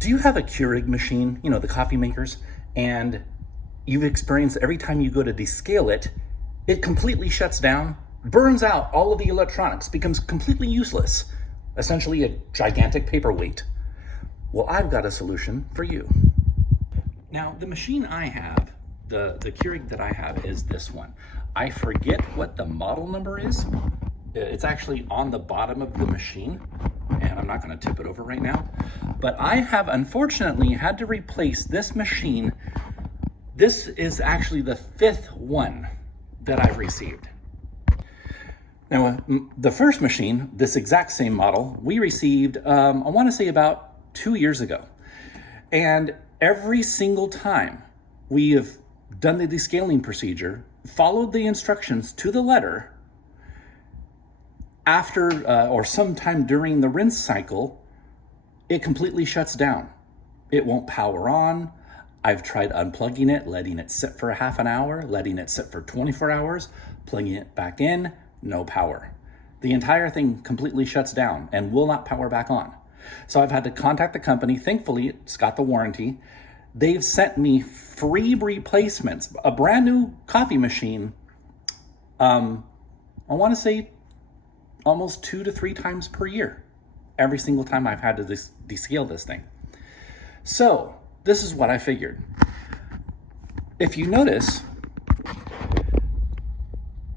Do you have a Keurig machine, you know, the coffee makers, and you've experienced every time you go to descale it, it completely shuts down, burns out all of the electronics, becomes completely useless, essentially a gigantic paperweight? Well, I've got a solution for you. Now, the machine I have, the Keurig that I have is this one. I forget what the model number is. It's actually on the bottom of the machine, and I'm not going to tip it over right now. But I have unfortunately had to replace this machine. This is actually the 5th one that I've received. Now, the first machine, this exact same model, we received, I want to say about 2 years ago. And every single time we have done the descaling procedure, followed the instructions to the letter, after or sometime during the rinse cycle, it completely shuts down. It won't power on. I've tried unplugging it, letting it sit for half an hour, letting it sit for 24 hours, plugging it back in, no power. The entire thing completely shuts down and will not power back on. So I've had to contact the company. Thankfully, it's got the warranty. They've sent me free replacements, a brand new coffee machine. I want to say almost 2 to 3 times per year, every single time I've had to descale this thing. So this is what I figured. If you notice,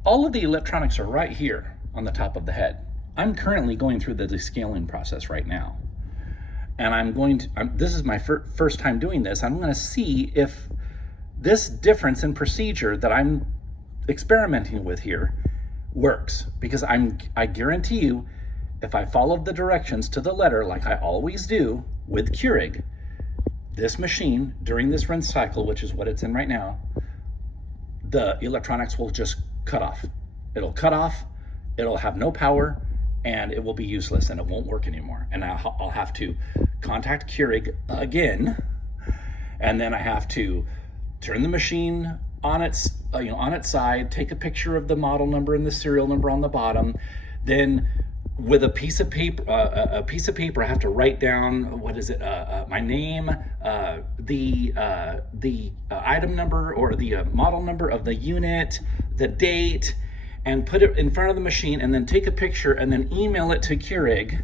all of the electronics are right here on the top of the head. I'm currently going through the descaling process right now. And this is my first time doing this. I'm going to see if this difference in procedure that I'm experimenting with here works, because I guarantee you, if I followed the directions to the letter like I always do with Keurig, this machine during this rinse cycle, which is what it's in right now, the electronics will just cut off. It'll cut off, it'll have no power, and it will be useless and it won't work anymore. And I'll have to contact Keurig again, and then I have to turn the machine on its side, take a picture of the model number and the serial number on the bottom. Then with a piece of paper, I have to write down, what is it? My name, the item number or the model number of the unit, the date, and put it in front of the machine, and then take a picture and then email it to Keurig.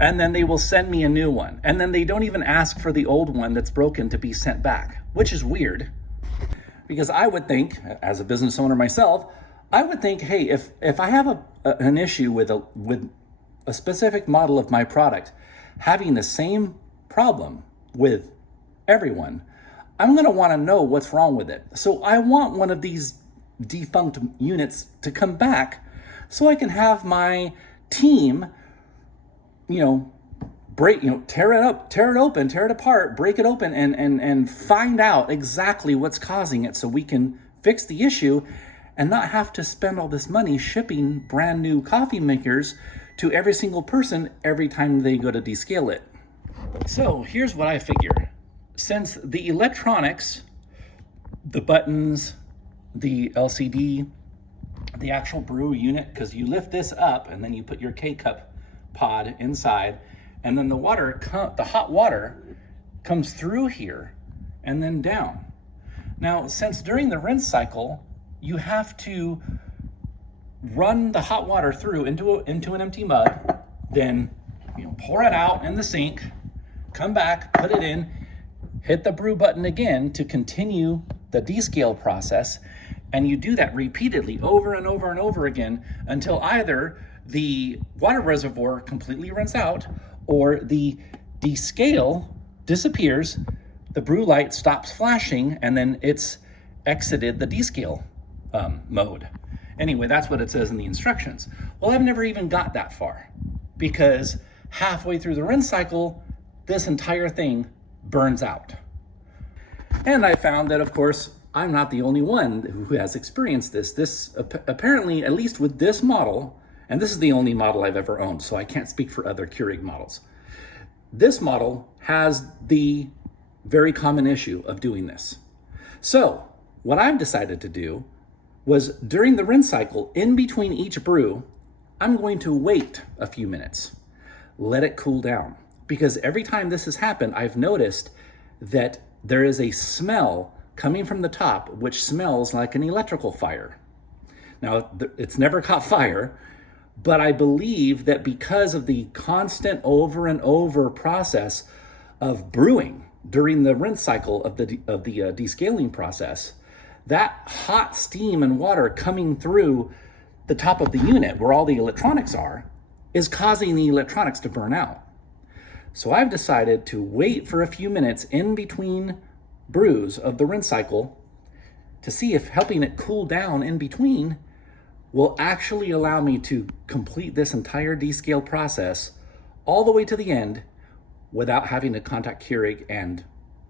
And then they will send me a new one. And then they don't even ask for the old one that's broken to be sent back, which is weird. Because I would think, as a business owner myself, I would think, hey, if I have an issue with a specific model of my product having the same problem with everyone, I'm going to want to know what's wrong with it. So I want one of these defunct units to come back so I can have my team, tear it up, tear it open, tear it apart, break it open, and find out exactly what's causing it so we can fix the issue and not have to spend all this money shipping brand new coffee makers to every single person every time they go to descale it. So here's what I figure. Since the electronics, the buttons, the LCD, the actual brew unit, because you lift this up and then you put your K-cup pod inside, and then the hot water comes through here and then down. Now, since during the rinse cycle, you have to run the hot water through into an empty mug, then pour it out in the sink, come back, put it in, hit the brew button again to continue the descale process, and you do that repeatedly over and over and over again until either the water reservoir completely runs out or the descale disappears, the brew light stops flashing, and then it's exited the descale mode. Anyway, that's what it says in the instructions. Well, I've never even got that far, because halfway through the rinse cycle, this entire thing burns out. And I found that, of course, I'm not the only one who has experienced this. This apparently, at least with this model, and this is the only model I've ever owned, so I can't speak for other Keurig models. This model has the very common issue of doing this. So what I've decided to do was, during the rinse cycle, in between each brew, I'm going to wait a few minutes, let it cool down. because every time this has happened, I've noticed that there is a smell coming from the top, which smells like an electrical fire. Now, it's never caught fire, but I believe that because of the constant over and over process of brewing during the rinse cycle of the descaling process, that hot steam and water coming through the top of the unit where all the electronics are is causing the electronics to burn out. So I've decided to wait for a few minutes in between brews of the rinse cycle to see if helping it cool down in between will actually allow me to complete this entire descale process all the way to the end without having to contact Keurig and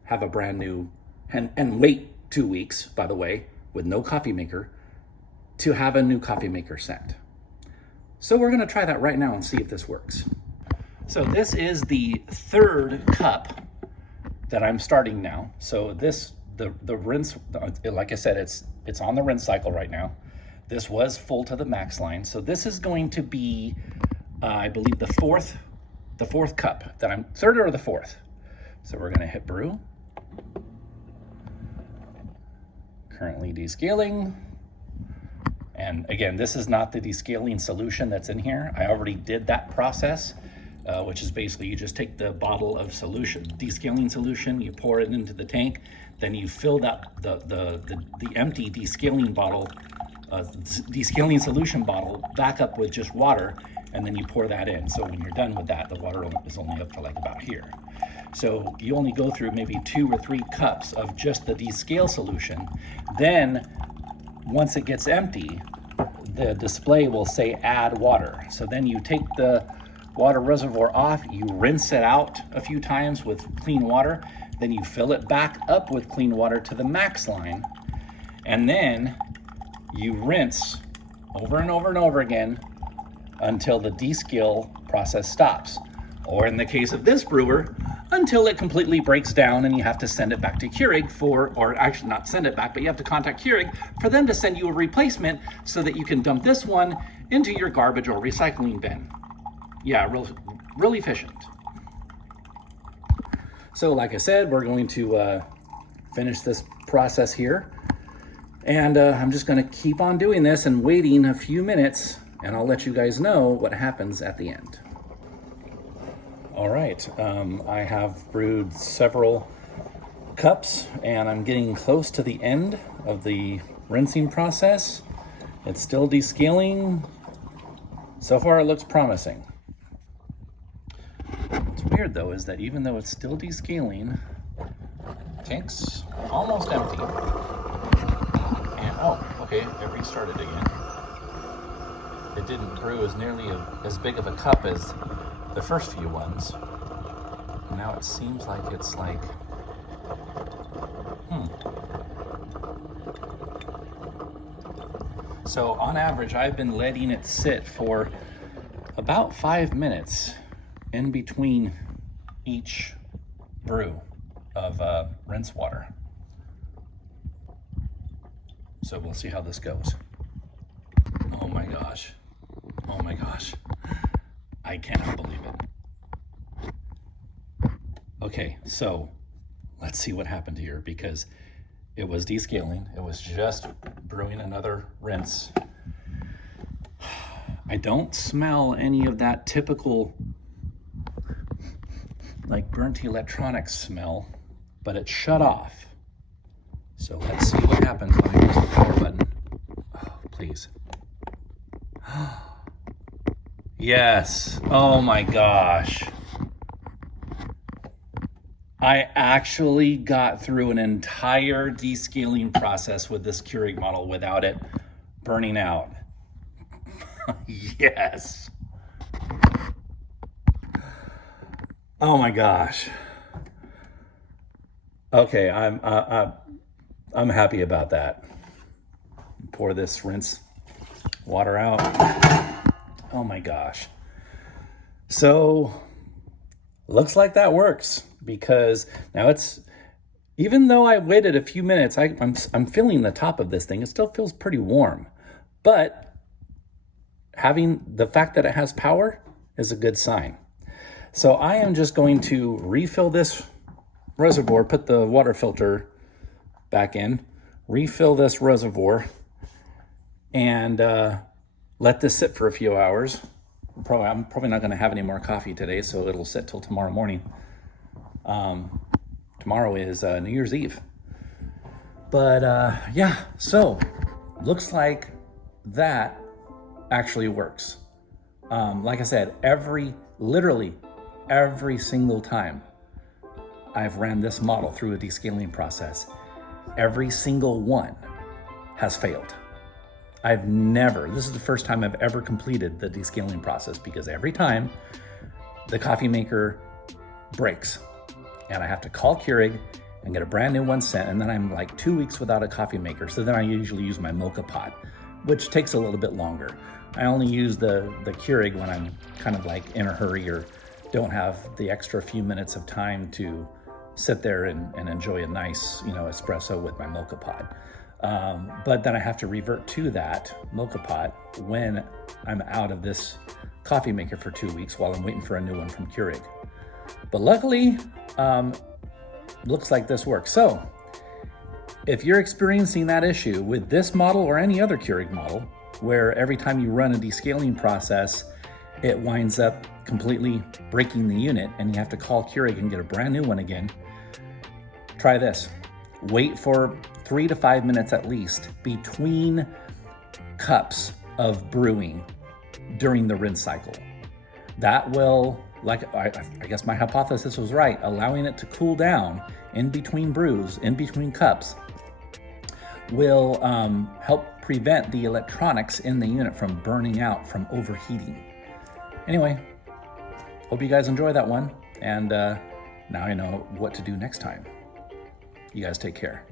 have a brand new, and wait 2 weeks, by the way, with no coffee maker, to have a new coffee maker sent. So we're gonna try that right now and see if this works. So this is the third cup that I'm starting now. So the rinse, like I said, it's on the rinse cycle right now. This was full to the max line. So this is going to be, I believe the fourth cup that I'm, third or the fourth. So we're gonna hit brew. Currently descaling. And again, this is not the descaling solution that's in here. I already did that process, which is basically you just take the bottle of descaling solution, you pour it into the tank, then you fill that the empty descaling bottle, descaling solution bottle back up with just water, and then you pour that in. So when you're done with that, the water is only up to like about here. So you only go through maybe 2 or 3 cups of just the descale solution. Then once it gets empty, the display will say add water. So then you take the water reservoir off, you rinse it out a few times with clean water, then you fill it back up with clean water to the max line, and then you rinse over and over and over again until the descale process stops. Or in the case of this brewer, until it completely breaks down and you have to send it back to Keurig or actually not send it back, but you have to contact Keurig for them to send you a replacement so that you can dump this one into your garbage or recycling bin. Yeah, real efficient. So like I said, we're going to finish this process here. And I'm just gonna keep on doing this and waiting a few minutes, and I'll let you guys know what happens at the end. All right, I have brewed several cups and I'm getting close to the end of the rinsing process. It's still descaling. So far it looks promising. What's weird though is that even though it's still descaling, tank's almost empty. And oh, okay, it restarted again. It didn't brew as nearly as big of a cup as the first few ones. Now it seems like it's like, So on average, I've been letting it sit for about 5 minutes in between each brew of rinse water. So we'll see how this goes. Oh my gosh. Oh my gosh. I cannot believe it. Okay, so let's see what happened here, because it was descaling. It was just brewing another rinse. I don't smell any of that typical like burnt electronics smell, but it shut off. So let's see what happens when I press the power button. Oh, please. Yes. Oh my gosh. I actually got through an entire descaling process with this Keurig model without it burning out. Yes. Oh my gosh. Okay, I'm happy about that. Pour this rinse water out. Oh my gosh. So looks like that works, because now it's, even though I waited a few minutes, I'm feeling the top of this thing. It still feels pretty warm, but having the fact that it has power is a good sign. So I am just going to refill this reservoir, put the water filter back in, refill this reservoir, and let this sit for a few hours. I'm probably not going to have any more coffee today, so it'll sit till tomorrow morning. Tomorrow is New Year's Eve. But yeah, so looks like that actually works. Like I said, literally every single time I've ran this model through a descaling process, every single one has failed. This is the first time I've ever completed the descaling process, because every time the coffee maker breaks and I have to call Keurig and get a brand new one sent, and then I'm like 2 weeks without a coffee maker. So then I usually use my mocha pot, which takes a little bit longer. I only use the Keurig when I'm kind of like in a hurry or don't have the extra few minutes of time to sit there and enjoy a nice, espresso with my mocha pot. But then I have to revert to that mocha pot when I'm out of this coffee maker for 2 weeks while I'm waiting for a new one from Keurig. But luckily, looks like this works. So if you're experiencing that issue with this model or any other Keurig model, where every time you run a descaling process, it winds up completely breaking the unit and you have to call Keurig and get a brand new one again, try this. Wait for 3 to 5 minutes at least between cups of brewing during the rinse cycle. That will, I guess my hypothesis was right, allowing it to cool down in between brews, in between cups, will help prevent the electronics in the unit from burning out from overheating. Anyway, hope you guys enjoy that one, and now I know what to do next time. You guys take care.